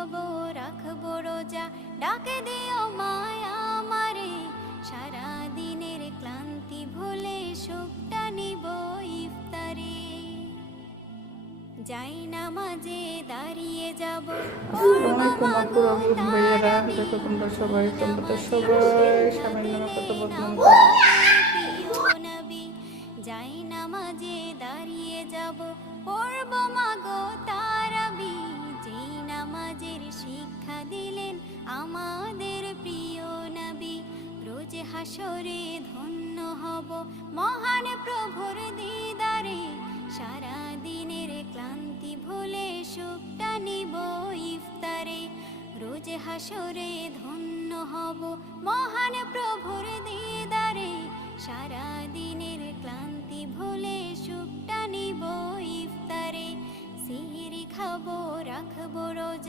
খাবো রাখবো রোজা, ডাকে দিও মায়া আমারে, সারা দিনের ক্লান্তি ভুলে সুখটা নিব ইফতারে। যাই নামাজে দাঁড়িয়ে যাব, আসসালামু আলাইকুম আপু আবু ভাইয়েরা, দেখো তোমরা সবাই স্বামীর নামে কত বদনাম করো। যাই নামাজে দাঁড়িয়ে যাব, পড়ব মাগো তারাবি, যেই নামাজের শিক্ষা দিলেন আমাদের প্রিয় নবী। রোজ হাসরে ধন্য হব মহান প্রভুর দিদারে, সারা দিনের ক্লান্তি ভুলে সুখটা নিব ইফতারে। রোজ হাসরে ধন্য হব মহান প্রভুর দিদারে, সারা দিনের ক্লান্তি ভুলে সুখটা নিব ইফতারে। সিহরি খাবো রাখবো রোজা।